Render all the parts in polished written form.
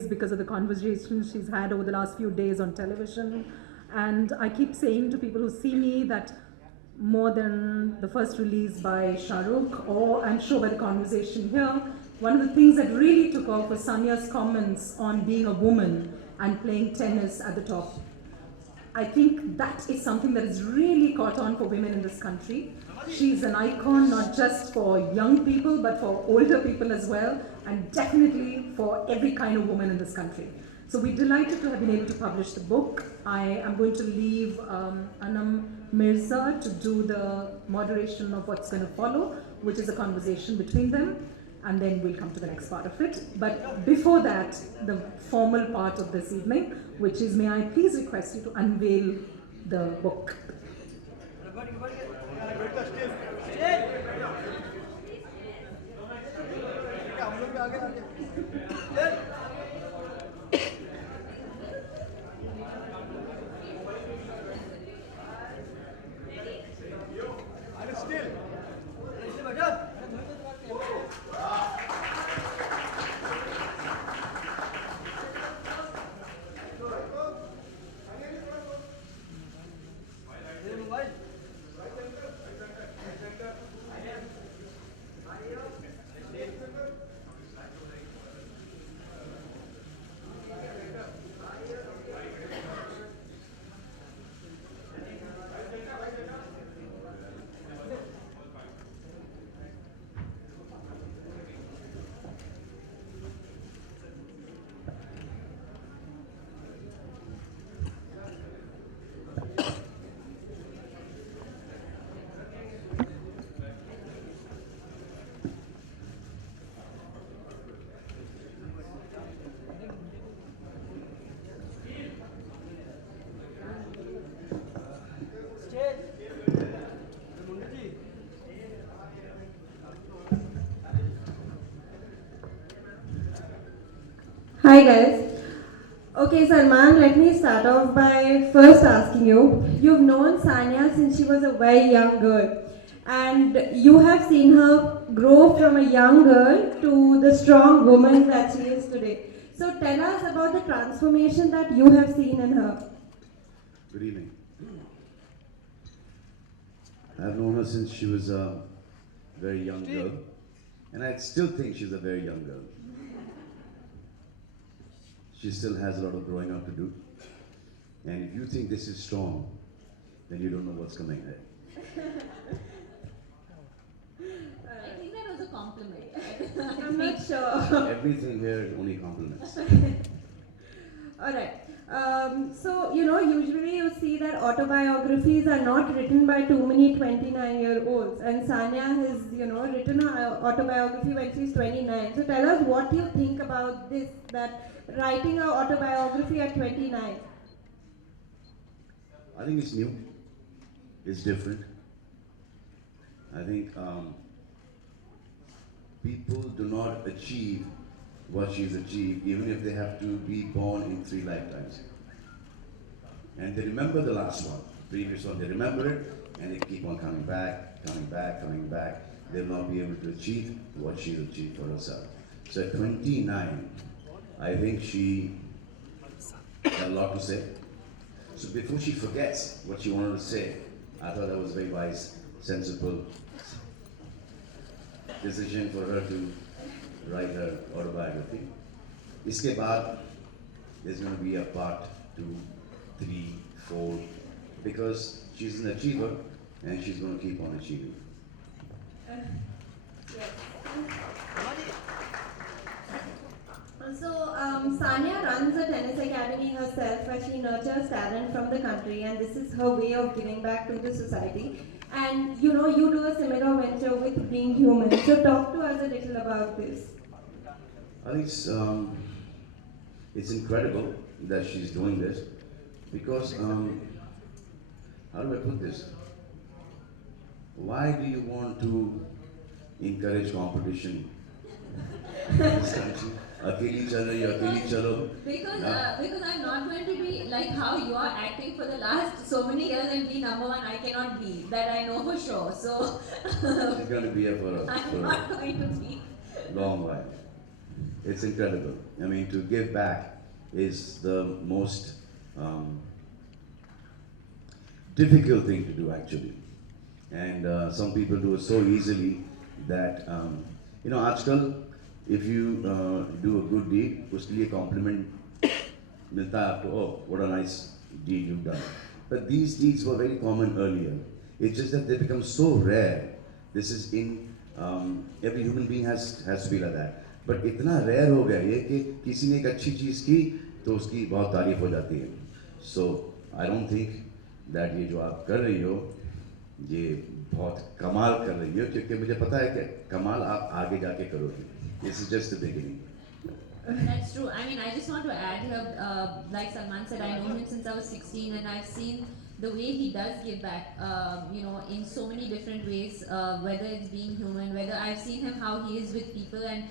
because of the conversations she's had over the last few days on television. And I keep saying to people who see me that more than the first release by Shah Rukh, or I'm sure by the conversation here, one of the things that really took off was Sania's comments on being a woman and playing tennis at the top. I think that is something that has really caught on for women in this country. She's an icon not just for young people but for older people as well, and definitely for every kind of woman in this country. So we're delighted to have been able to publish the book. I am going to leave Anam Mirza to do the moderation of what's going to follow, which is a conversation between them, and then we'll come to the next part of it. But before that, the formal part of this evening, which is, may I please request you to unveil the book. Hi guys. Okay, Salman, let me start off by first asking you. You've known Sania since she was a very young girl, and you have seen her grow from a young girl to the strong woman that she is today. So tell us about the transformation that you have seen in her. Good evening. I've known her since she was a very young girl, and I still think she's a very young girl. She still has a lot of growing up to do. And if you think this is strong, then you don't know what's coming ahead. I think that was a compliment. I'm not sure. Everything here is only compliments. Alright. Usually you see that autobiographies are not written by too many 29-year-olds. And Sania has, written her autobiography when she's 29. So tell us what you think about this, that writing an autobiography at 29. I think it's new. It's different. I think people do not achieve what she's achieved, even if they have to be born in 3 lifetimes. And they remember the last one, previous one, they remember it, and they keep on coming back, coming back, coming back. They will not be able to achieve what she's achieved for herself. So at 29, I think she had a lot to say. So before she forgets what she wanted to say, I thought that was a very wise, sensible decision for her to write her autobiography. Iske baad, there's going to be a part 2, 3, 4, because she's an achiever and she's going to keep on achieving. Sania runs a tennis academy herself where she nurtures talent from the country, and this is her way of giving back to the society. And you do a similar venture with Being Human. So talk to us a little about this. I think it's incredible that she's doing this because, how do I put this? Why do you want to encourage competition in this country? Akeli chalo ya akeli chalo. Because I'm not going to be like how you are acting for the last so many years and be number one. I cannot be. That I know for sure. So She's going to be here for I'm not going to be. long while. It's incredible. I mean, to give back is the most difficult thing to do, actually. And some people do it so easily that, आजकल if you do a good deed, उसके लिए compliment मिलता है आपको, oh, what a nice deed you've done. But these deeds were very common earlier. It's just that they become so rare. This is in every human being has to be like that. But इतना rare हो गया ये कि किसी ने एक अच्छी चीज़ की तो उसकी बहुत तारीफ हो जाती है. So I don't think that ये जो आप कर रही हो ये बहुत कमाल कर रही हो, क्योंकि मुझे पता है कि कमाल आप आगे जाके करोगे. This is just the beginning. That's true. I mean, I just want to add here, like Salman said, I know him since I was 16, and I've seen the way he does give back, in so many different ways, whether it's being human, whether I've seen him how he is with people, and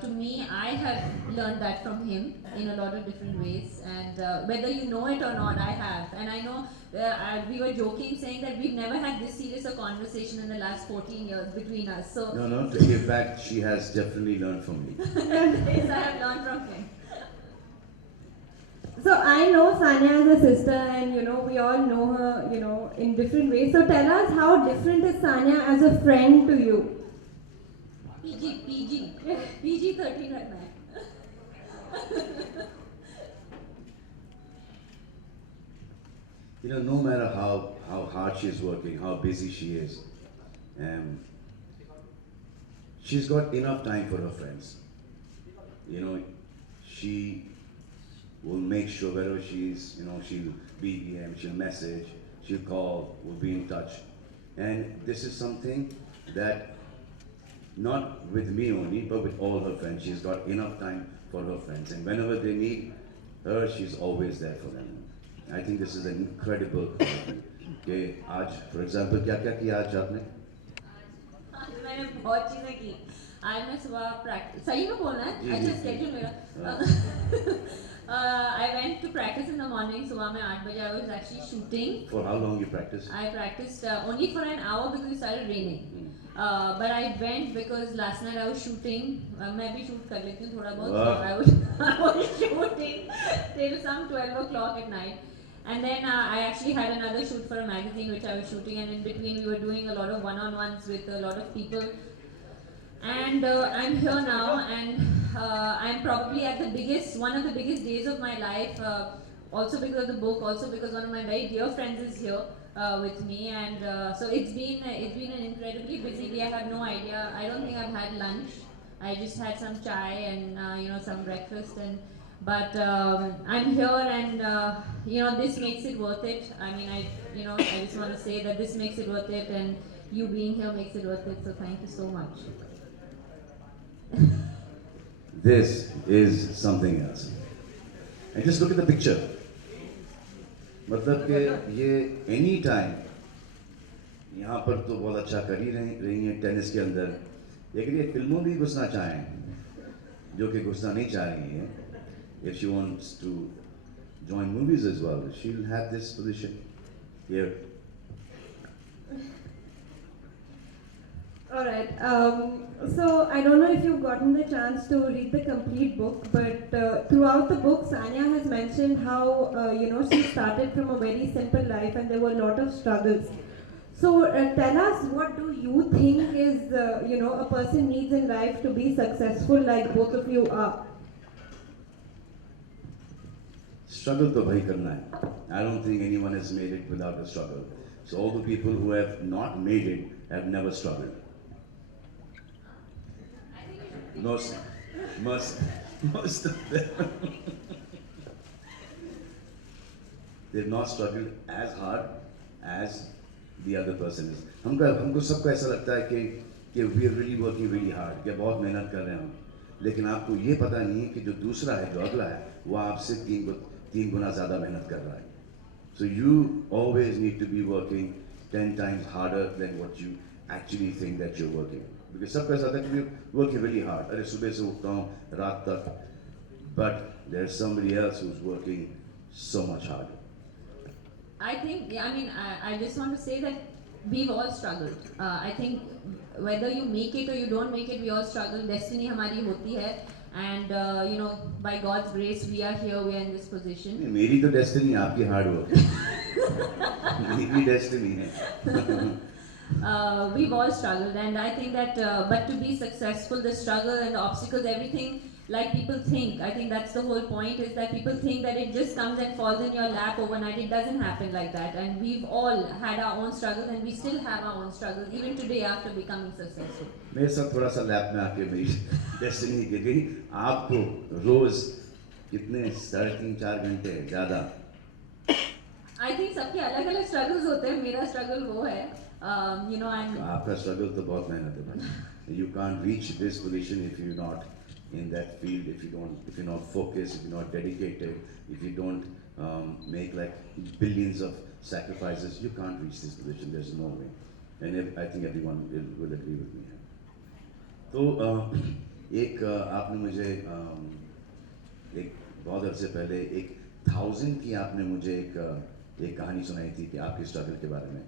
to me, I have learned that from him in a lot of different ways, and whether you know it or not, I have. And I know we were joking saying that we've never had this serious a conversation in the last 14 years between us. So No, to give back, she has definitely learned from me. yes, I have learned from him. So I know Sanya as a sister, and we all know her, in different ways. So tell us, how different is Sanya as a friend to you? PG 13 right now. No matter how hard she's working, how busy she is, she's got enough time for her friends. She will make sure wherever she is, she'll BBM, she'll message, she'll call, we'll be in touch. And this is something that, not with me only, but with all her friends. She's got enough time for her friends. And whenever they need her, she's always there for them. I think this is an incredible quality. Okay, आज, for example, क्या किया आज आपने? आज मैंने बहुत चीजें की. आज मैं सुबह practice. सही में बोलना है? जी, अच्छा जी. schedule मेरा. I went to practice in the morning. सुबह में 8 बजे I was actually shooting. For how long you practice? I practiced only for an hour because it started raining. But I went because last night I was shooting. मैं भी shoot कर लेती हूँ थोड़ा बहुत. So I was shooting till some 12 o'clock at night. And then I actually had another shoot for a magazine which I was shooting, and in between we were doing a lot of one-on-ones with a lot of people. And I'm here now, and I'm probably at one of the biggest days of my life. Also because of the book, also because one of my very dear friends is here with me, and so it's been an incredibly busy day. I have no idea. I don't think I've had lunch. I just had some chai and some breakfast, but I'm here, and this makes it worth it. I mean, I just want to say that this makes it worth it, and you being here makes it worth it. So thank you so much. This is something else. And just look at the picture. मतलब कि ये any time यहाँ पर तो बहुत अच्छा कर ही रही हैं टेनिस के अंदर, लेकिन ये फिल्मों भी घुसना चाहें जो कि घुसना नहीं चाह रही हैं. If she wants to join movies as well, she'll have this position here. Alright, so I don't know if you've gotten the chance to read the complete book, but throughout the book, Sanya has mentioned how, she started from a very simple life and there were a lot of struggles. So tell us, what do you think is, a person needs in life to be successful like both of you are? Struggle to bhai karna hai. I don't think anyone has made it without a struggle. So all the people who have not made it have never struggled. Most of them. They've not struggled as hard as the other person is. हमको सबको ऐसा लगता है कि we are really working really hard, कि बहुत मेहनत कर रहे हैं हम, लेकिन आपको ये पता नहीं है कि जो दूसरा है, जो अगला है, वो आपसे तीन गुना ज़्यादा मेहनत कर रहा है. So you always need to be working 10 times harder than what you actually think that you're working. Because सबको ऐसा लगता है कि we're working really hard. अरे सुबह से उठता हूँ रात तक, but there's somebody else who's working so much harder. I think, I just want to say that we've all struggled. I think whether you make it or you don't make it, we all struggle. Destiny हमारी होती है. and you know, by God's grace, we are here, we are in this position. नहीं, मेरी तो destiny आपकी hard work मेरी destiny है We've all struggled, and I think that, but to be successful, the struggle and the obstacles, everything, like people think, I think that's the whole point, is that people think that it just comes and falls in your lap overnight. It doesn't happen like that, and we've all had our own struggles, and we still have our own struggles, even today after becoming successful. मेरे साथ थोड़ा सा lab में आके मेरी destiny गिर गई आपको रोज कितने 3.5-4 घंटे ज़्यादा I think सबके अलग अलग struggles होते हैं. मेरा struggle वो है, you know, and आपका स्ट्रगल तो बहुत मेहनत है भाई you can't reach this position if you're not in that field, if you're not focused, if you're not dedicated, if you don't make like billions of sacrifices, you can't reach this position. There's no way, and I think everyone will agree with me. तो एक आपने मुझे एक बहुत अरसे पहले 1000 की आपने मुझे एक कहानी सुनाई थी कि आपके स्ट्रगल के बारे में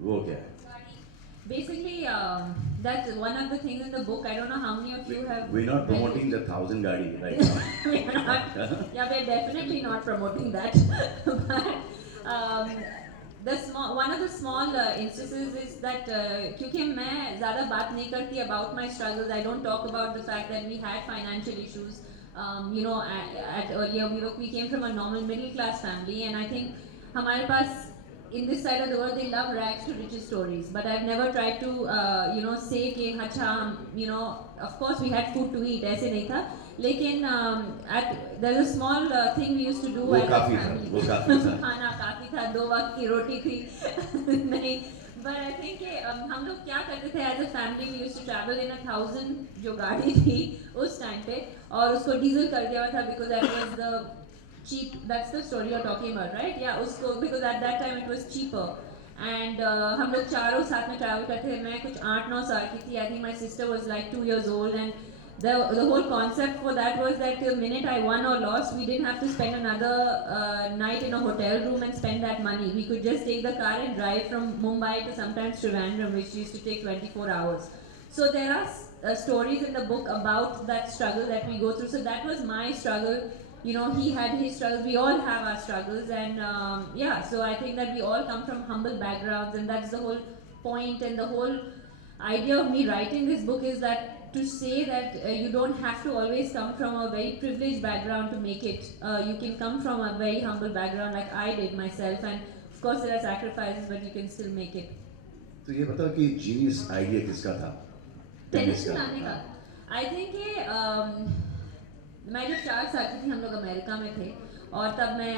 वो क्या है basically, that's one of the things in the book. I don't know how many of you have. We're not read promoting it. the 1000 Gadi right now. We're not, yeah, we're definitely not promoting that. But one of the small instances is that क्योंकि मैं ज़्यादा बात नहीं करती about my struggles. I don't talk about the fact that we had financial issues. You know, at earlier we came from a normal middle class family, and I think हमारे पास in this side of the world they love rags to riches stories, but I've never tried to you know, say कि अच्छा, you know, of course we had food to eat, ऐसे नहीं था, लेकिन there's a small thing we used to do वो as a काफी था, family. वो काफी था। खाना काफी था, 2 वक्त की रोटी थी नहीं, but I think कि हम लोग क्या करते थे as a family, we used to travel in 1000 जो गाड़ी थी उस टाइम पे, और उसको डीजल कर दिया था because that was the cheap, that's the story you're talking about, right? Yeah, usko, because at that time it was cheaper. And हम लोग चारों साथ में travel करते थे. मैं कुछ 8-9 साल की थी. I think my sister was like 2 years old, and the whole concept for that was that the minute I won or lost, we didn't have to spend another night in a hotel room and spend that money. We could just take the car and drive from Mumbai to sometimes Trivandrum, which used to take 24 hours. So there are stories in the book about that struggle that we go through. So that was my struggle. You know, he had his struggles, we all have our struggles, and yeah, so I think that we all come from humble backgrounds, and that's the whole point, and the whole idea of me writing this book is that to say that you don't have to always come from a very privileged background to make it. You can come from a very humble background like I did myself, and of course there are sacrifices, but you can still make it. तो ये बताओ कि genius idea किसका था tennis खिलाने का I think मैं जब 4 साल की थी, हम लोग अमेरिका में थे, और तब मैं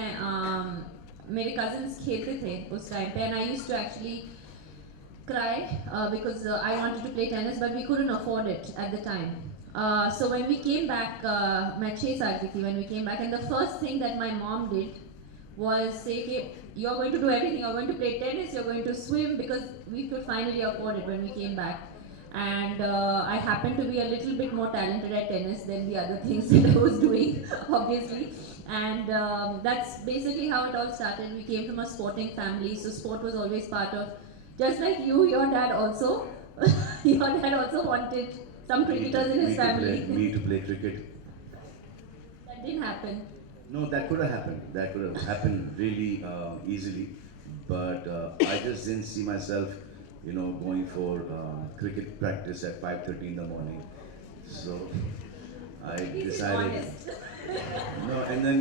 मेरे कजिन्स खेलते थे उस टाइम पे, and I used to actually cry because I wanted to play tennis, but we couldn't afford it at the time. So when we came back, मैं 6 साल की थी when we came back, and the first thing that my mom did was say, okay, you're going to do everything, you're going to play tennis, you're going to swim, because we could finally afford it when we came back. And I happened to be a little bit more talented at tennis than the other things that I was doing, obviously. And that's basically how it all started. We came from a sporting family, so sport was always part of, just like you, your dad also, your dad also wanted some cricketers in his family. Me to play cricket. That didn't happen. No, that could have happened. That could have happened really easily, but I just didn't see myself, you know, going for cricket practice at 5:30 in the morning. So I decided. No, and then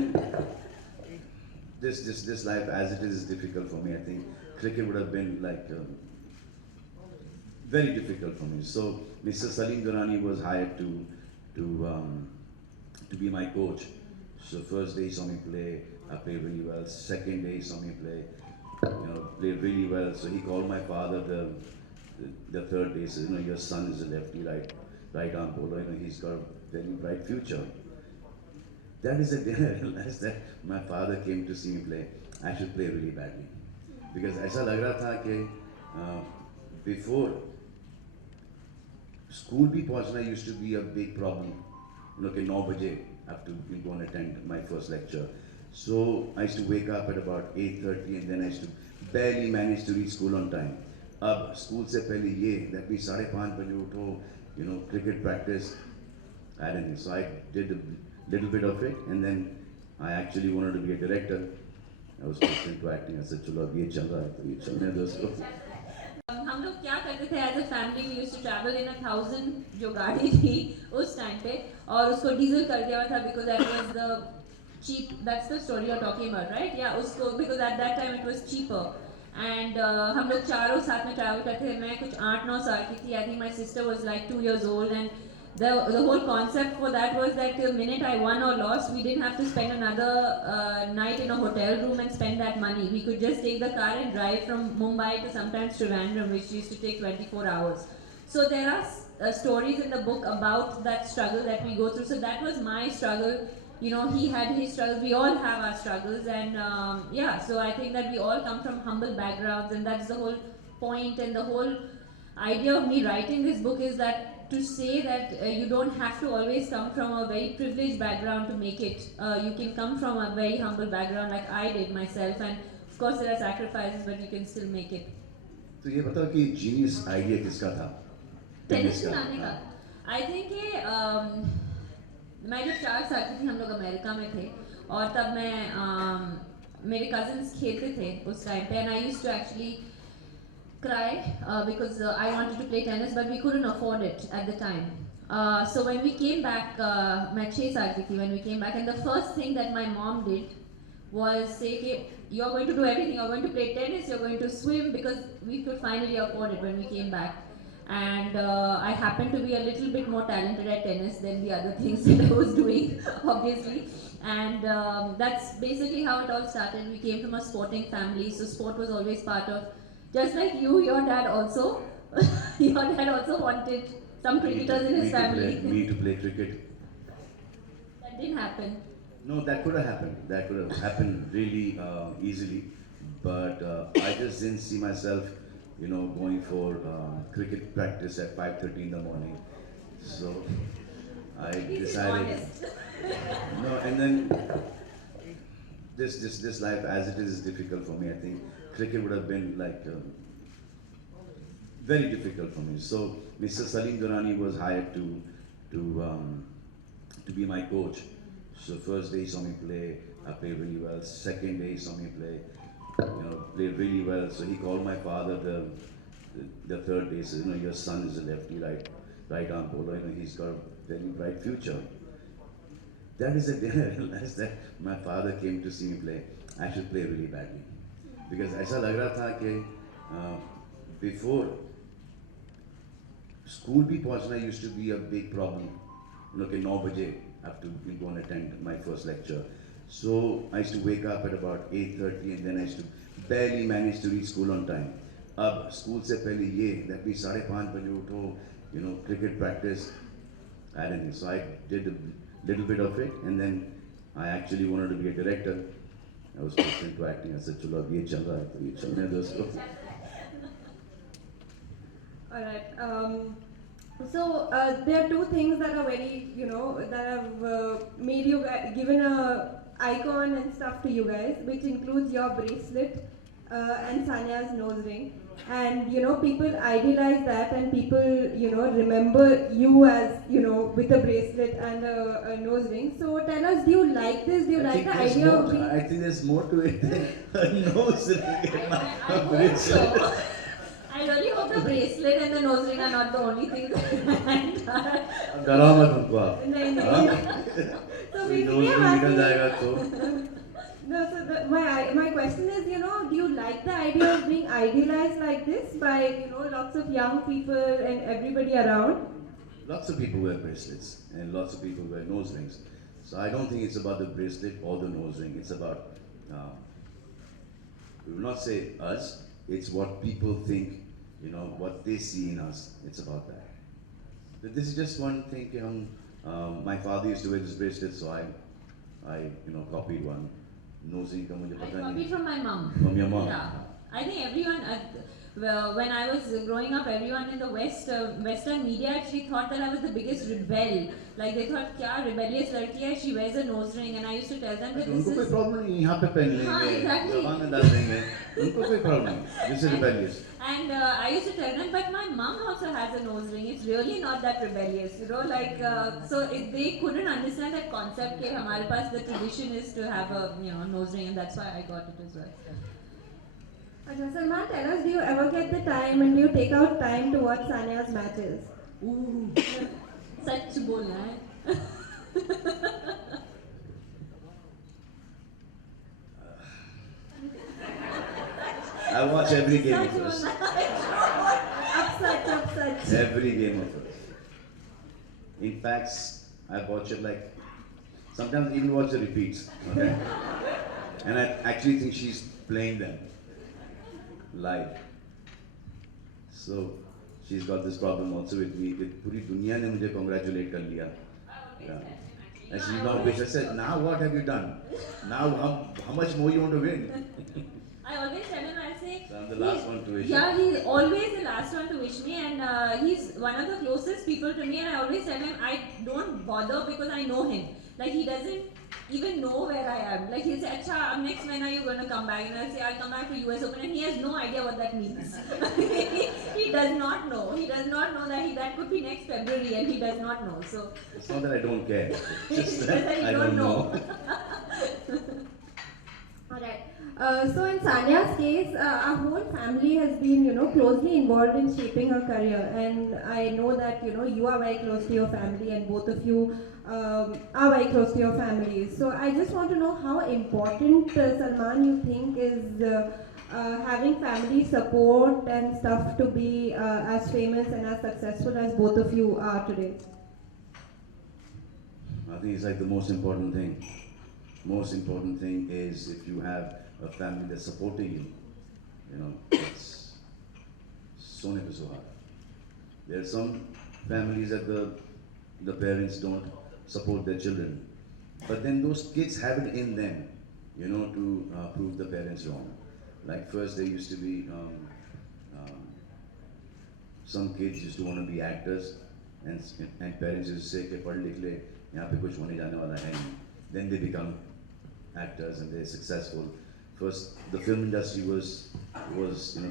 this life as it is difficult for me. I think cricket would have been like very difficult for me. So Mr. Salim Durrani was hired to be my coach. So first day he saw me play, I played really well. Second day he saw me play, you know, played really well. So he called my father the third day, said, you know, your son is a lefty, right arm bowler, you know, he's got a very bright future. That is the day I realized that my father came to see me play. I should play really badly. Because ऐसा लग रहा था कि before school भी पहुंचना used to be a big problem. You know, कि 9 बजे I have to go and attend my first lecture. So I used to wake up at about 8:30, and then I used to barely manage to reach school on time. अब school से पहले ये that means 5:30 बजे उठो, you know, cricket practice. anything. So I did a little bit of it, and then I actually wanted to be a director. I was pushed into acting. I said, "चलो अब ये चल रहा है तो ये चलने दो इसको." हम लोग क्या करते थे as a family we used to travel in 1000 जो गाड़ी थी उस टाइम पे और उसको डीजल कर दिया हुआ था because that was the cheap, that's the story you're talking about, right? Yeah, usko, because at that time it was cheaper. And हम लोग चारों साथ में travel करते थे. मैं कुछ 8-9 साल की थी. I think my sister was like 2 years old, and the whole concept for that was that the minute I won or lost, we didn't have to spend another night in a hotel room and spend that money. We could just take the car and drive from Mumbai to sometimes Trivandrum, which used to take 24 hours. So there are stories in the book about that struggle that we go through. So that was my struggle. You know, he had his struggles, we all have our struggles, and yeah, so I think that we all come from humble backgrounds, and that's the whole point. And the whole idea of me writing this book is that to say that you don't have to always come from a very privileged background to make it. You can come from a very humble background like I did myself, and of course there are sacrifices, but you can still make it. तो ये बताओ कि genius idea किसका था? Tennis खिलाने का I think मैं जब 4 साल की थी हम लोग अमेरिका में थे और तब मैं मेरे कजिन्स खेलते थे उस टाइम पे and I used to actually cry because I wanted to play tennis but we couldn't afford it at the time. So when we came back, मैं 6 साल की थी when we came back, and the first thing that my mom did was say, okay, you're going to do everything, you're going to play tennis, you're going to swim, because we could finally afford it when we came back. And I happened to be a little bit more talented at tennis than the other things that I was doing, obviously. And that's basically how it all started. We came from a sporting family, so sport was always part of, just like you, your dad also, your dad also wanted some cricketers in his family. Me to play cricket. That didn't happen. No, that could have happened. That could have happened really easily, but I just didn't see myself, you know, going for cricket practice at 5:30 in the morning. So I decided. No, and then this life as it is difficult for me. I think cricket would have been like very difficult for me. So Mr. Salim Durrani was hired to be my coach. So first day he saw me play, I played really well. Second day he saw me play, you know, played really well. So he called my father the third day. Said, you know, your son is a lefty, right arm bowler. You know, he's got a very bright future. That is the day I realized that my father came to see me play. I should play really badly, because ऐसा लग रहा था कि before school भी पहुंचना used to be a big problem. You know, कि 9 बजे I have to go and attend my first lecture. So I used to wake up at about 8:30, and then I used to barely manage to reach school on time. अब school से पहले ये that means 5:30 बजे उठो, you know, cricket practice, I didn't know. So I did a little bit of it, and then I actually wanted to be a director. I was pushed into acting. I said, चलो अब ये चल रहा है तो ये चलने दो इसको. All right. So there are two things that are very, you know, that have made you given a icon and stuff to you guys, which includes your bracelet and Sanya's nose ring. And you know, people idealize that, and people, you know, remember you as, you know, with a bracelet and a nose ring. So tell us, do you like this? Do you like the idea of being? I think there's more to it than a nose ring and I a hope bracelet. so. I really hope the bracelet and the nose ring are not the only things that डरा मत हमको आप. नहीं हाँ? नहीं. So कोई basically, nose ring I'm निकल asking. जाएगा तो. No, so my question is, you know, do you like the idea of being idealized like this by, you know, lots of young people and everybody around? Lots of people wear bracelets and lots of people wear nose rings. So I don't think it's about the bracelet or the nose ring. It's about, we will not say us, it's what people think, you know, what they see in us. It's about that. But this is just one thing. My father used to wear this bracelet, so I you know, copied one. Nose ring का मुझे I पता copied नहीं. from my mom. From your mom. Yeah. I think everyone, well, when I was growing up, everyone in the Western media actually thought that I was the biggest rebel. Like they thought, "Kya rebellious ladki hai? She wears a nose ring," and I used to tell them that तो this उनको कोई is. Problem नहीं, यहाँ पे पहन हाँ, लेंगे, exactly. जबान में डाल देंगे, उनको कोई प्रॉब्लम नहीं, this is rebellious. And I used to tell them, but my mom also has a nose ring. It's really not that rebellious, you know. Like so, they couldn't understand that concept. That हमारे पास the tradition is to have a nose ring, and that's why I got it as well. Ajay Salman, tell us, do you ever get the time and do you take out time to watch Sania's matches? Ooh, सच बोलना है. I watch every game of such hers. बोलना है. Upset. Every game of hers. In fact, I watch it like, sometimes even watch the repeats, okay? And I actually think she's playing them live. So she's got this problem also with me. With पूरी दुनिया ने मुझे congratulate कर लिया. Yeah. And she's not bitch. I said, now what have you done? Now how much more you want to win? I always tell him, I say. So I'm the last one to wish him. Yeah, he's always the last one to wish me, and he's one of the closest people to me. And I always tell him I don't bother because I know him. Like he doesn't even know where I am. Like he'll say, "Acha, next when are you going to come back?" And I'll say, "I'll come back for US Open," and he has no idea what that means. he does not know. He does not know that could be next February, and he does not know. So It's not that I don't care. It's just It's that that you I don't don't know. Alright. So in Sania's case, our whole family has been, closely involved in shaping her career, and I know that you are very close to your family, and both of you are very close to your families. So I just want to know how important Salman you think is having family support and stuff to be as famous and as successful as both of you are today. I think it's like the most important thing. Most important thing is if you have a family that's supporting you, it's sone pe suhag. There are some families that the parents don't support their children, but then those kids have it in them, to prove the parents wrong. Like first there used to be some kids used to want to be actors, and parents used to say कि पढ़ लिख ले, यहाँ पे कुछ होने जाने वाला है नहीं. Then they become actors and they're successful. First, the film industry was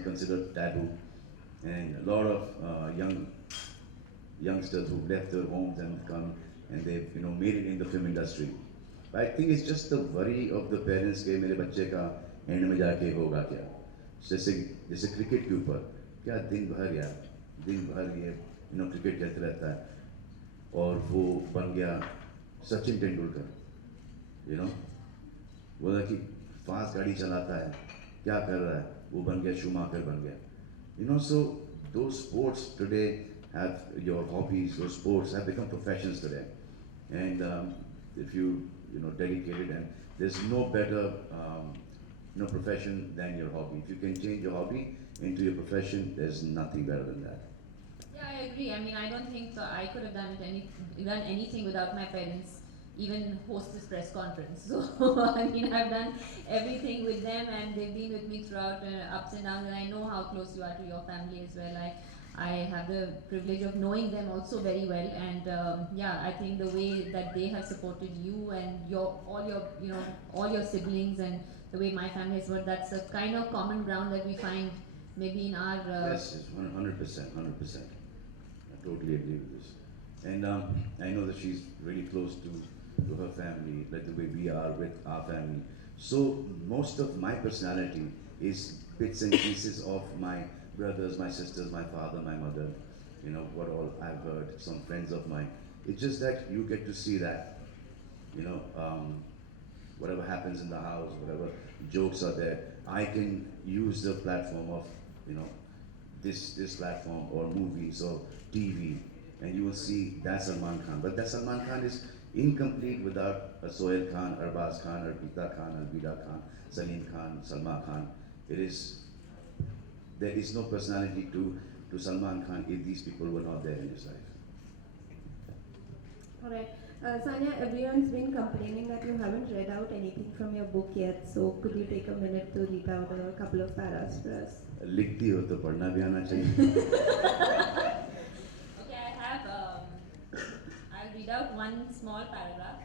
considered taboo, and a lot of youngsters who left their homes and come and they've made it in the film industry. But I think it's just the worry of the parents कि मेरे बच्चे का and में जाके होगा क्या. जैसे cricket के ऊपर क्या दिन भर ये क्रिकेट खेलते रहता है और वो बन गया सचिन तेंदुलकर. वो कि फास्ट गाड़ी चलाता है, क्या कर रहा है, वो बन गया शूमाकर बन गया. So those sports today have your hobbies, those sports have become professions today. And if you dedicated, and there's no better profession than your hobby. If you can change your hobby into your profession, there's nothing better than that. yeah, I agree. I mean, I don't think I could have done anything without my parents. Even host this press conference. So I mean, I've done everything with them, and they've been with me throughout ups and downs. And I know how close you are to your family as well. I have the privilege of knowing them also very well, and yeah, I think the way that they have supported you and all your siblings, and the way my family has worked, that's a kind of common ground that we find maybe in our. Yes, it's 100%. I totally agree with this. And I know that she's really close to her family, like the way we are with our family. So most of my personality is bits and pieces of my brothers, my sisters, my father, my mother, what all I've heard, some friends of mine. It's just that you get to see that, whatever happens in the house, whatever jokes are there, I can use the platform of, this platform or movies or TV, and you will see that's Salman Khan. But that Salman Khan is incomplete without a Sohail Khan, Arbaz Khan, Arpita Khan, Alvida Khan, Salim Khan, Salma Khan. There is no personality to Salman Khan if these people were not there in his life. Alright. Sanya, everyone's been complaining that you haven't read out anything from your book yet, so could you take a minute to read out a couple of paras for us? लिखती हो तो पढ़ना भी आना चाहिए. Okay, I have. I'll read out one small paragraph.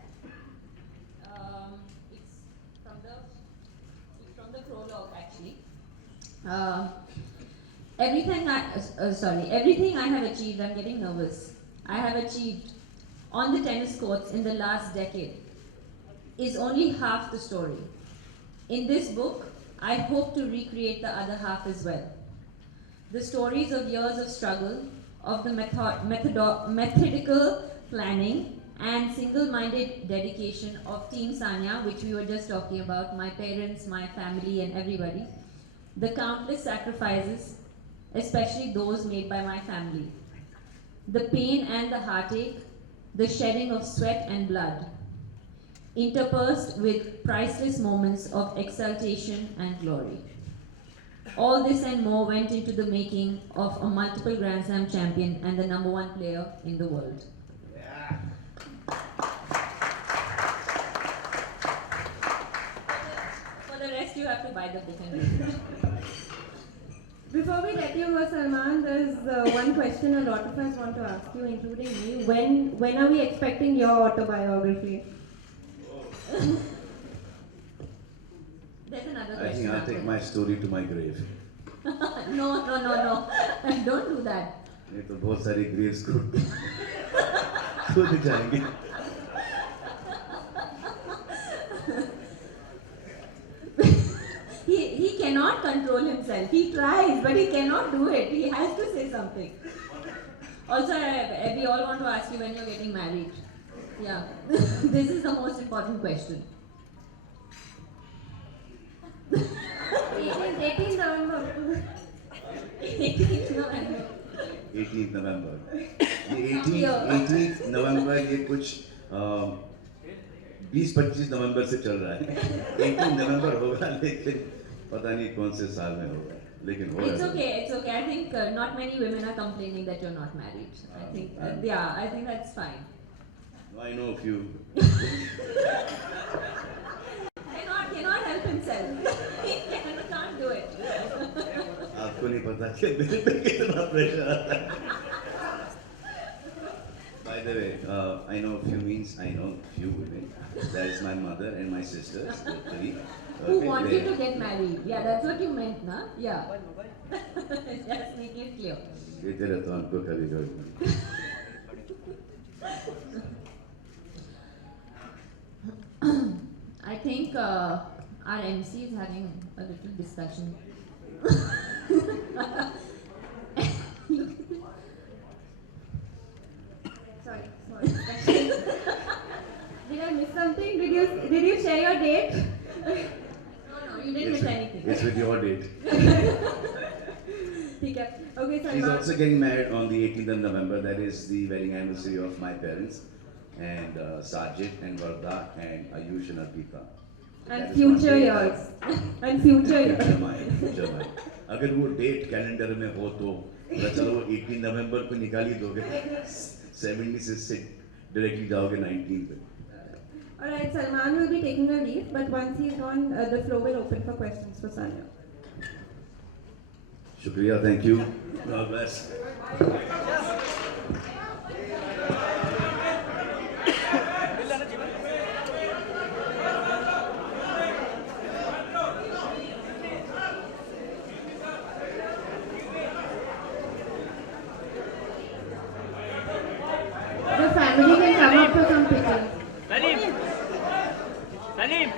It's from the prologue actually. Everything I have achieved. I'm getting nervous. I have achieved on the tennis courts in the last decade is only half the story. In this book, I hope to recreate the other half as well. The stories of years of struggle, of the methodical planning and single-minded dedication of Team Sanya, which we were just talking about, my parents, my family and everybody. The countless sacrifices, especially those made by my family. The pain and the heartache, the shedding of sweat and blood, interspersed with priceless moments of exaltation and glory. All this and more went into the making of a multiple Grand Slam champion and the #1 player in the world. For the rest, you have to buy the book and read it. Before we let you go, Salman, there's one question a lot of us want to ask you, including me. When are we expecting your autobiography? There's another I question. think I'll after take my story to my grave. that. No. Don't do that. नहीं तो बहुत सारी graves को खुद जाएंगे. He cannot control himself. He tries, but he cannot do it. He has to say something. Also, we all want to ask you when you're getting married. Yeah. This is the most important question. 18 November. 18th November. 18th November. ये 18th November ये कुछ 20-25 नवंबर से चल रहा है. 18 नवंबर होगा लेकिन पता नहीं कौन से साल में होगा. लेकिन हो It's रहा है. okay. I think not many women are complaining that you're not married. I think that's fine. I know a few. Cannot help himself. He can't do it. आपको नहीं पता कि मेरे पे कितना प्रेशर आता है. By the way, I know few means I know few women. That is my mother and my sisters, the three. Who want you to get married? Yeah, that's what you meant, na? Yeah. Just make it clear. देते रहता हूँ उनको कभी कभी. I think our MC is having a little discussion. Sorry. Did I miss something? Did you share your date? No, you didn't miss anything. It's with your date. ठीक है. Okay, She's Salman. also getting married on the 18th of November. That is the wedding anniversary of my parents. And Sajid and Varda and Ayush and Arpita. And That is future one date years. And future years. future mine. अगर वो date calendar में हो तो चलो वो 18 नवंबर को निकाल ही दोगे. 70 से डायरेक्टली जाओगे 19 पे. Alright, Salman will be taking a leave, but once he's gone, the floor will open for questions for Sanya. शुक्रिया, thank you. God bless. The family can come up for some pictures. Salim!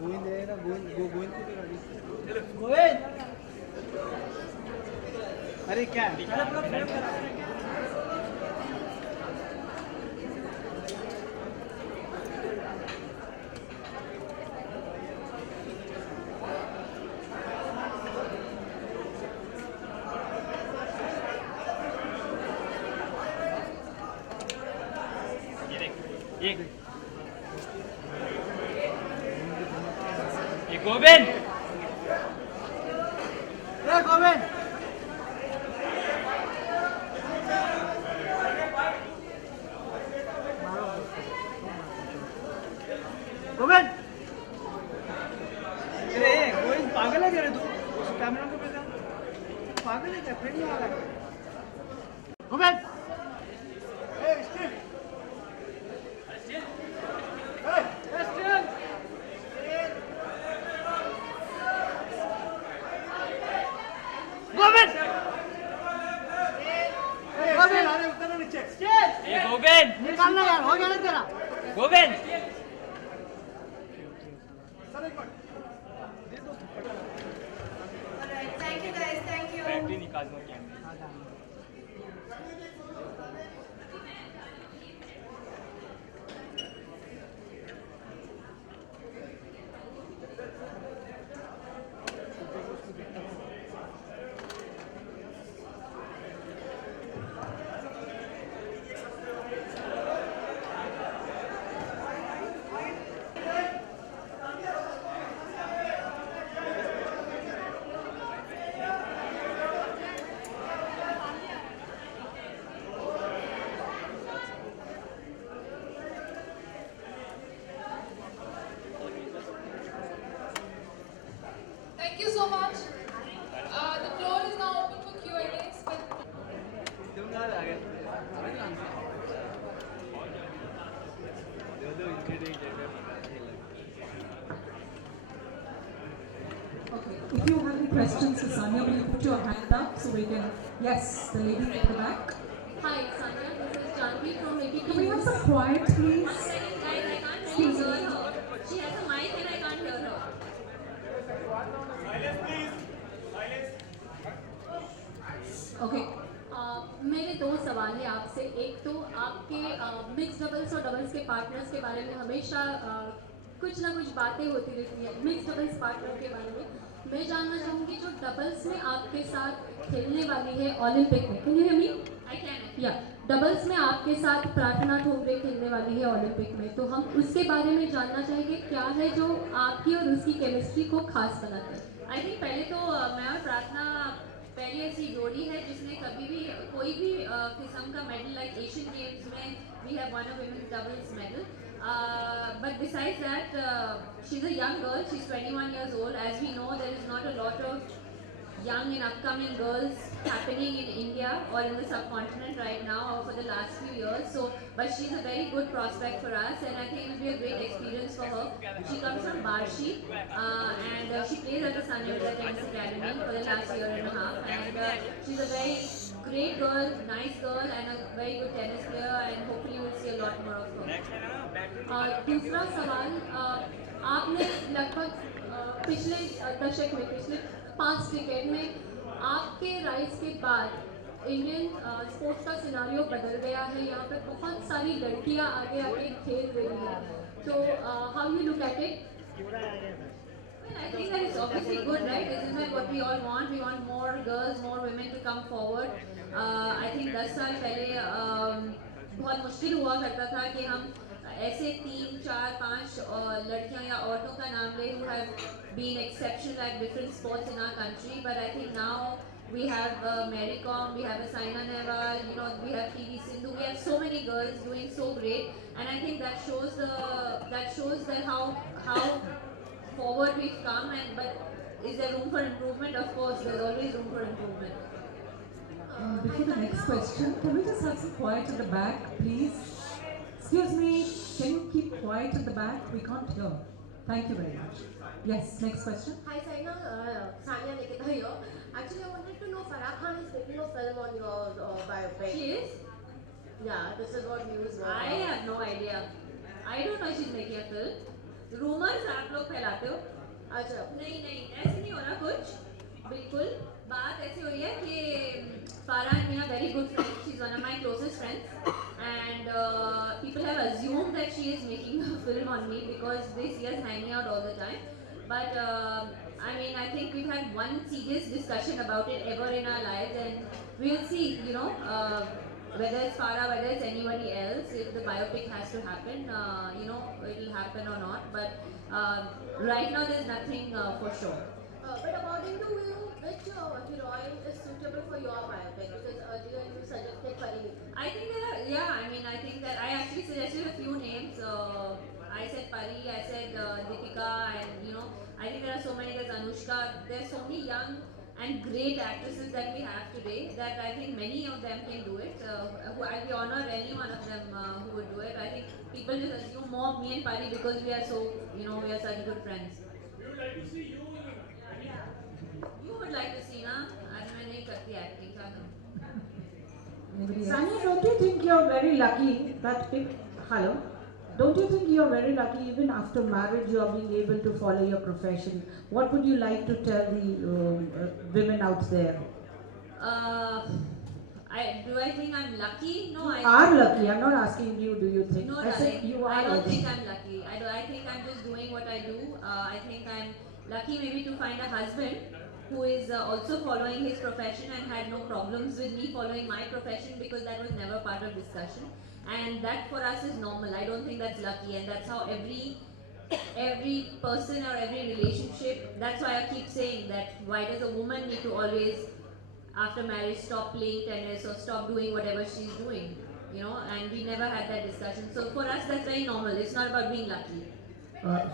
Govind है ना, गोविंद की गाड़ी. गोविंद! अरे क्या? एक गोविंद गोविंद गोविंद अरे गोविंद पागल है क्या रे तू कैमरा को पकड़ पागल है क्या फ्रेंड में आ रहा है गोविंद गोविंद निकालना यार हो गया ना तेरा Govind Thank you guys, thank you. Battery निकाल दो कैमरे Thank you so much. The floor is now open for Q&As. Okay, if you have any questions for Sanya, will you put your hand up so we can, yes, the lady at the back. Hi, Sanya. This is Janvi from ABP. Can we have some quiet, please? One second, guys. I can't really hear her. She has a mic and I can't hear her. Okay. मेरे दो सवाल हैं आपसे। एक तो आपके mix doubles और doubles के पार्टनर्स के बारे में हमेशा कुछ ना कुछ बातें होती रहती हैं मिक्स डबल्स पार्टनर के बारे में। मैं जानना चाहूँगी जो डबल्स में आपके साथ खेलने वाली है ओलंपिक में, can you hear me? I can. या डबल्स में आपके साथ प्रार्थना ठोंबरे खेलने वाली है ओलंपिक में, तो हम उसके बारे में जानना चाहेंगे क्या है जो आपकी और उसकी केमिस्ट्री को खास बनाता है। आई थिंक पहले तो मैं और प्रार्थना पहली ऐसी जोड़ी है जिसने कभी भी कोई भी किस्म का मेडल लाइक एशियन गेम्स में we have won a women's doubles medal but besides that she is a young girl, she is 21 years old. As we know, there is not a lot of young and upcoming girls happening in India or in the subcontinent right now or for the last few years. So, but she's a very good prospect for us, and I think it will be a great experience for her. She comes from Barshi, and she plays at the Sanya Vidya Tennis Academy for the last year and a half. And she's a very great girl, nice girl, and a very good tennis player. And hopefully, we'll see a lot more of her. दूसरा सवाल, आपने लगभग पिछले दशक में पिछले 5 decade में आपके राइज के बाद इंडियन स्पोर्ट्स का सिनारियो बदल गया है। यहाँ पे बहुत सारी लड़कियाँ आगे आगे खेल रही हैं, तो how you look at it? Well, I think that is obviously good, right? Isn't that what we all want? We want more girls, more women to come forward. I think 10 साल पहले बहुत मुश्किल हुआ करता था कि हम ऐसे 3, 4, 5 लड़कियां या औरतों का नाम ले who have been exceptional at different sports in our country. But I think now we have Mary Kom, we have a Saina Nehwal, you know, we have PV Sindhu. We have so many girls doing so great, and I think that shows that how forward we've come. And but is there room for improvement? Of course, there's always room for improvement. Before the next question, can we just have some quiet at the back, please? Excuse me, can you keep quiet at the back? We can't hear. Thank you very much. Yes, next question. Hi Saina, Sanya Nikita here. Actually, I wanted to know Farah Khan is making a film on your biopic. She is? Yeah, this is what news was. I have no idea. I don't know she's making a film. Rumors आप लोग फैलाते हो? अच्छा, नहीं नहीं ऐसे नहीं हो रहा कुछ, बिल्कुल। बात ऐसी हुई है कि Farah and me are very good friends. She's one of my closest friends, and people have assumed that she is making a film on me because they see us hanging out all the time. But I mean, I think we've had one serious discussion about it ever in our lives, and we'll see. You know, whether it's Farah, whether it's anybody else, if the biopic has to happen, it'll happen or not. But right now, there's nothing for sure. But according to you, which heroine is suitable for your biopic? Because earlier you suggested Parini. I think I think that I actually suggested a few names. I said Pari, I said Deepika, and I think there are so many. There's Anushka. There's so many young and great actresses that we have today that I think many of them can do it. I'd be honored any one of them who would do it. I think people just assume more of me and Pari because we are so, we are such good friends. We would like to see you. You would like to see, na? आज मैं नहीं करती acting का ना. Anybody else? Sanya, don't you think you're very lucky that hello? Don't you think you're very lucky even after marriage you are being able to follow your profession? What would you like to tell the women out there? Do I think I'm lucky? No, You are lucky. I'm not asking you, do you think? No, I said darling, you are I don't lucky. think I'm lucky. I think I'm just doing what I do. I think I'm lucky maybe to find a husband who is also following his profession and had no problems with me following my profession because that was never part of discussion. And that for us is normal. I don't think that's lucky, and that's how every person or every relationship. That's why I keep saying that why does a woman need to always after marriage stop playing tennis or stop doing whatever she's doing, and we never had that discussion. So for us that's very normal. It's not about being lucky.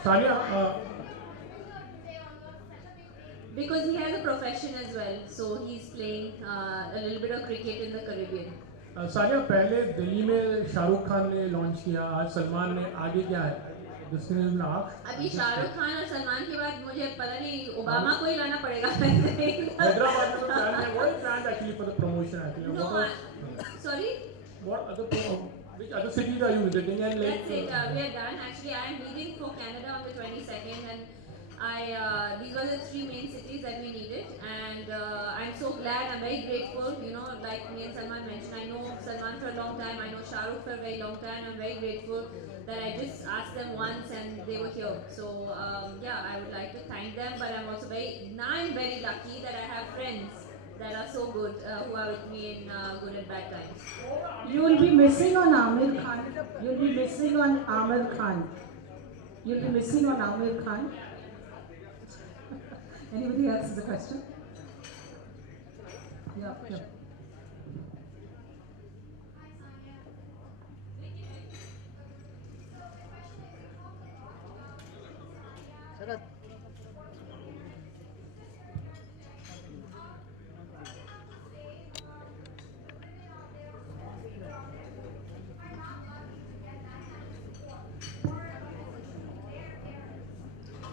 Sanya, Because he has a profession as well, so he's playing a little bit of cricket in the Caribbean. Sania पहले दिल्ली में शाहरुख खान ने launch किया, आज सलमान ने, आगे क्या है? अभी शाहरुख खान और सलमान के बाद मुझे पता नहीं ओबामा को ही लाना पड़ेगा. हैदराबाद में प्लान है, what is planned actually for the promotion actually? No, sorry. Which other cities are you visiting and like? That's it. We are done. Actually, I am leaving for Canada on the 22nd, and these were the 3 main cities that we needed, and I'm so glad. I'm very grateful. Like me and Salman mentioned, I know Salman for a long time. I know Shahrukh for a very long time. I'm very grateful that I just asked them once and they were here. So I would like to thank them. But I'm also I'm very lucky that I have friends that are so good who are with me in good and bad times. You will be missing on Amir Khan. You'll be missing on Amir Khan. You'll be missing on Amir Khan. Anybody else has a question? Yeah.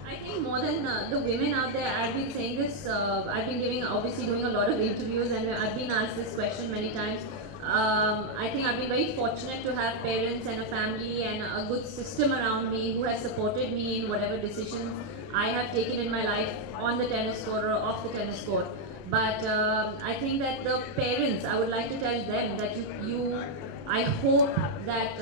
I think more than the women out there, I've been saying this, I've been obviously doing a lot of interviews, and I've been asked this question many times. I think I've been very fortunate to have parents and a family and a good system around me who has supported me in whatever decisions I have taken in my life on the tennis court or off the tennis court. But I think that the parents, I would like to tell them that I hope that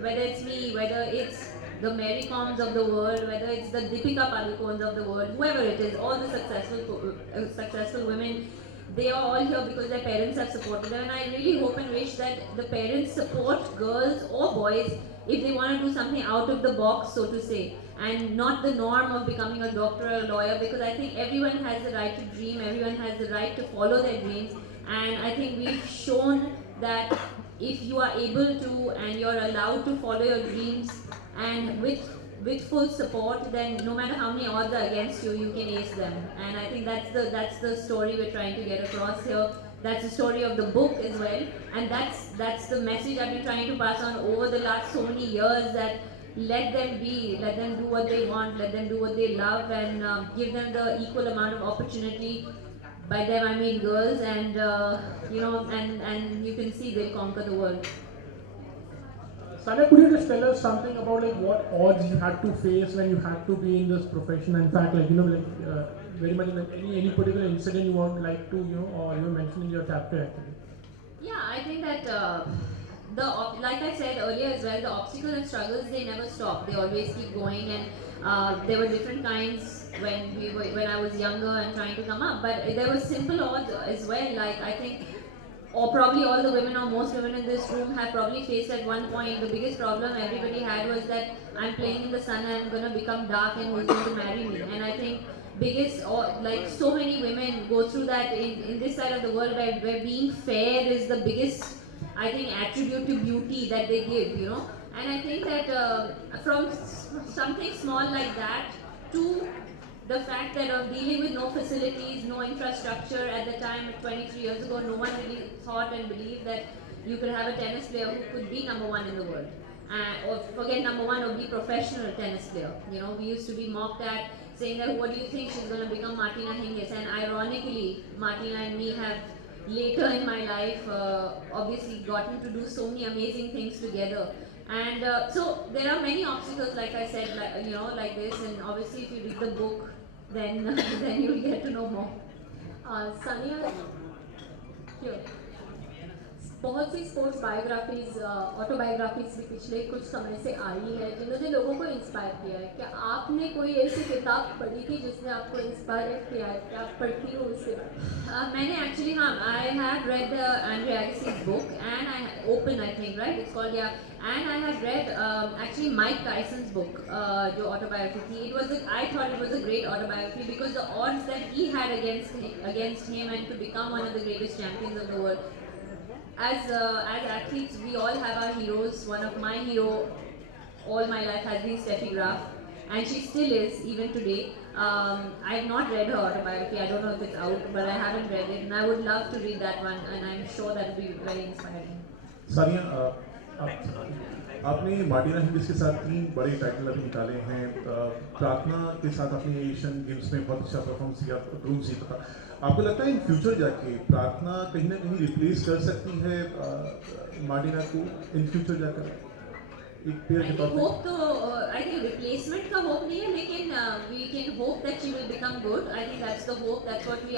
whether it's me, whether it's the Mary Coms of the world, whether it's the Deepika Padukones of the world, whoever it is, all the successful women, they are all here because their parents have supported them. And I really hope and wish that the parents support girls or boys if they want to do something out of the box, so to say, and not the norm of becoming a doctor or a lawyer, because I think everyone has the right to dream, everyone has the right to follow their dreams, and I think we've shown that if you are able to and you're allowed to follow your dreams and with full support, then no matter how many odds are against you, you can ace them. And I think that's the story we're trying to get across here. That's the story of the book as well, and that's the message I've been trying to pass on over the last so many years, that let them do what they want, let them do what they love, and give them the equal amount of opportunity. By them I mean girls, and and you can see they'll conquer the world. Sanya, could you just tell us something about like what odds you had to face when you had to be in this profession? In fact, very much like any particular incident you would like to or you mentioned in your chapter actually. Yeah, I think that like I said earlier as well, the obstacles and struggles, they never stop. They always keep going, and there were different kinds when I was younger and trying to come up. But there were simple odds as well. Like I think or probably all the women or most women in this room have probably faced at one point. The biggest problem everybody had was that I'm playing in the sun and I'm gonna become dark and who's going to marry me? And I think biggest, or like so many women go through that in this side of the world where being fair is the biggest, I think, attribute to beauty that they give, you know. And I think that from something small like that to the fact that of dealing with no facilities, no infrastructure at the time, 23 years ago, no one really thought and believed that you could have a tennis player who could be number one in the world. Or forget number one, or be professional tennis player. You know, we used to be mocked at saying that, what do you think she's going to become Martina Hingis? And ironically, Martina and me have later in my life obviously gotten to do so many amazing things together. And so there are many obstacles, like I said, like, you know, like this. And obviously, if you read the book, then then you'll get to know more. Sania, here. बहुत सी sports biographies autobiographies भी पिछले कुछ समय से आई है जिन्होंने लोगों को इंस्पायर किया है. क्या आपने कोई ऐसी किताब पढ़ी थी जिसने आपको इंस्पायर किया है? क्या आप पढ़ती हो उसके बाद? मैंने एक्चुअली, हाँ, I have read Andre Agassi's book and I open, I think, right, it's called, yeah. And I have read actually Mike Tyson's book, जो autobiography थी. I thought it was a great autobiography because the odds that he had against him and to become one of the greatest champions of the world. As athletes, we all have our heroes. One of my hero all my life has been Steffi Graf, and she still is even today. I have not read her autobiography. I don't know if it's out, but I haven't read it, and I would love to read that one, and I'm sure that will be very inspiring. Sania, आपने Martina Hingis के साथ 3 बड़े title अभी निकाले हैं. प्रार्थना के साथ आपने एशियन गेम्स में बहुत अच्छा परफॉर्मेंस किया, ब्रोंज जीता था. आपको लगता है इन फ्यूचर जाके प्रार्थना कहीं ना कहीं रिप्लेस कर सकती है मार्टिना को इन फ्यूचर जाकर एक पेयर के तौर पे? होप तो आई थिंक रिप्लेसमेंट का होप नहीं है, लेकिन we can hope that she will become good. I think that's the hope, that's what we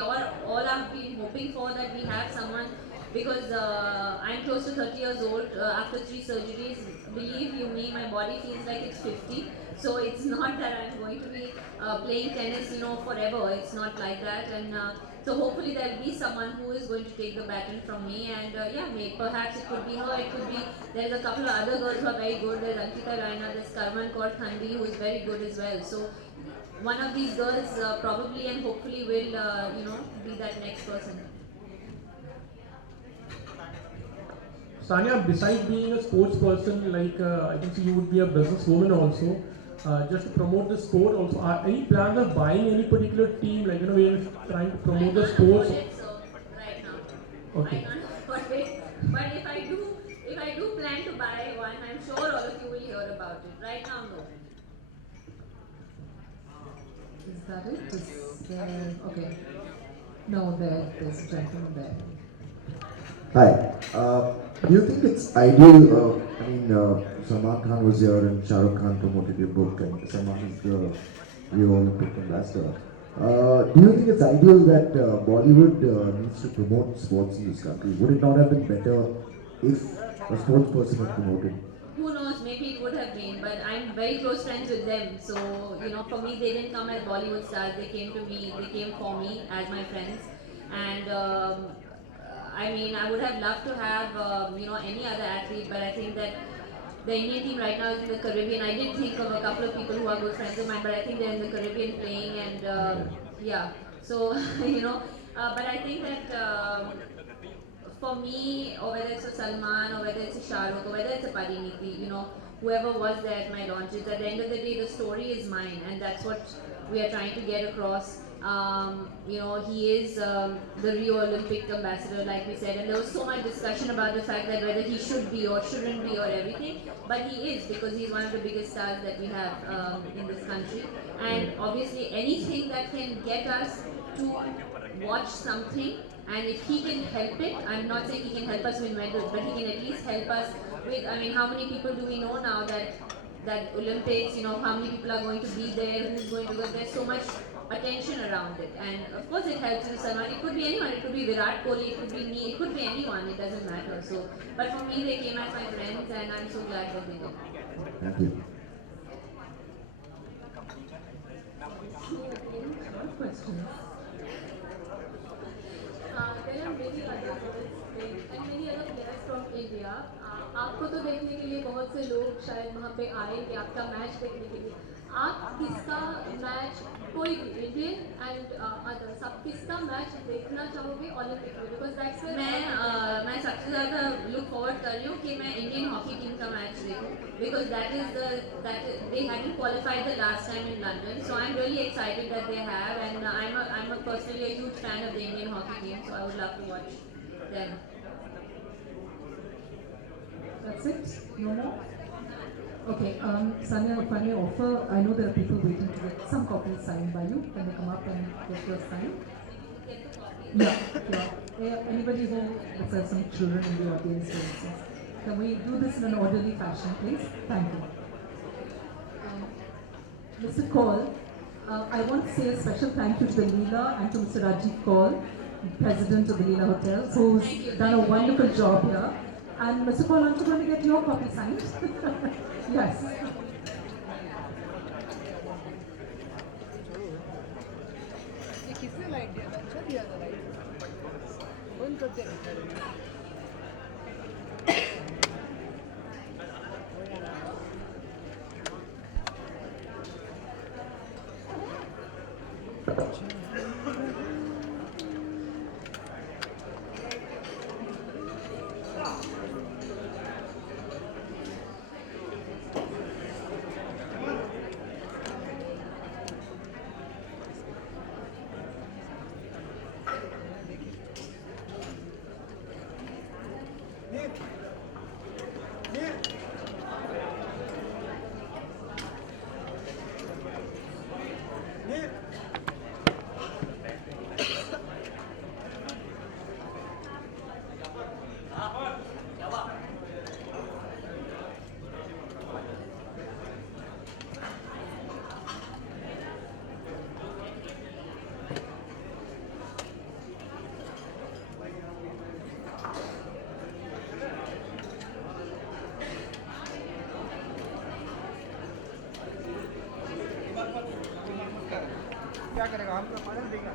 all have been hoping for, that we have someone, because I'm close to 30 years old after 3 surgeries. Believe you me, my body feels like it's 50. So it's not that I'm going to be playing tennis, you know, forever. It's not like that. And so hopefully there'll be someone who is going to take the baton from me. And yeah, perhaps it could be her. It could be, there's a couple of other girls who are very good. There's Ankita Raina, there's Karman Kaur Thandi, who is very good as well. So one of these girls probably and hopefully will, you know, be that next person. Sania, besides being a sports person, like I can see you would be a businesswoman also. Just to promote the sport also, any plans of buying any particular team? Like, you know, we are trying to promote the sports. So right now. Okay. I can't afford it. But if I do plan to buy one, I'm sure all of you will hear about it. Right now, no. Is that it? Okay. No, there's a gentleman there. Hi. Do you think it's ideal? Salman Khan was here and Shah Rukh Khan promoted your book, and Salman is the Rio Olympic ambassador. Do you think it's ideal that Bollywood needs to promote sports in this country? Would it not have been better if a sports person had promoted? Who knows, maybe it would have been, but I'm very close friends with them. So, you know, for me, they didn't come as Bollywood stars. They came to me, they came for me as my friends. And I mean, I would have loved to have, you know, any other athlete, but I think that the Indian team right now is in the Caribbean. I did think of a couple of people who are good friends of mine, but I think they're in the Caribbean playing, and yeah. So, you know, but I think that for me, or whether it's a Salman, or whether it's a Shah Rukh, or whether it's a Pariniti, you know, whoever was there at my launches, at the end of the day, the story is mine, and that's what we are trying to get across. You know, he is the Rio Olympic ambassador, like we said, and there was so much discussion about the fact that whether he should be or shouldn't be or everything, but he is, because he's one of the biggest stars that we have in this country. And obviously anything that can get us to watch something, and if he can help it, I'm not saying he can help us win medals, but he can at least help us with, I mean, how many people do we know now that Olympics, you know, how many people are going to be there, who's going to go, there's so much attention around it, and of course it helps with Salman. It could be anyone, it could be Virat Kohli, it could be me, it could be anyone, it doesn't matter. So, but for me, they came as my friends, and I'm so glad that they did. Thank you. Questions? There are many other girls बहुत से लोग शायद वहाँ पे आएंगे आपका match देखने के लिए. आप किसका मैच, कोई भी इंडियन एंड अदर्स, आप किसका मैच देखना चाहोगे ओलंपिक में? बिकॉज दैट्स मैं सबसे ज़्यादा लुक फॉरवर्ड कर रही हूँ कि मैं इंडियन हॉकी टीम का मैच देखूँ, because they hadn't qualified the last time in London, so I'm really excited that they have, and I'm personally a huge fan of the Indian hockey team, so I would love to watch them. That's it? No more? Okay, Sanya, if I may offer, I know there are people waiting to get some copies signed by you. Can they come up and get yours signed? Yeah. Anybody who looks like some children in the audience, for instance. Can we do this in an orderly fashion, please? Thank you. Mr. Kaul, I want to say a special thank you to the Leela and to Mr. Rajiv Kaul, President of the Leela Hotels, who's done a wonderful job here. And Mr. Kaul, aren't you going to get your copy signed? Yes. क्या करेगा हम तो पढ़ देगा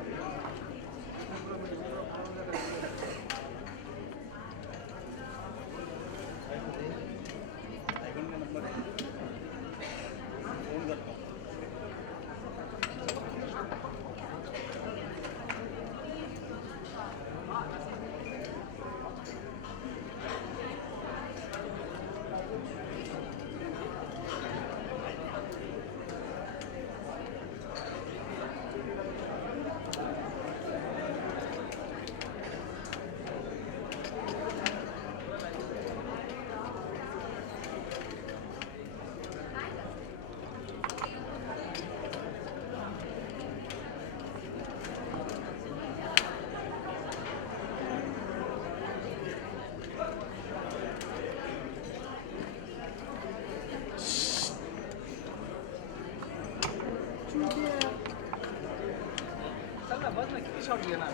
चल ना बस ना किती शॉट घेणार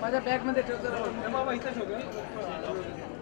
माझ्या बॅगमध्ये ठेव जरा बाबा इथं ठेव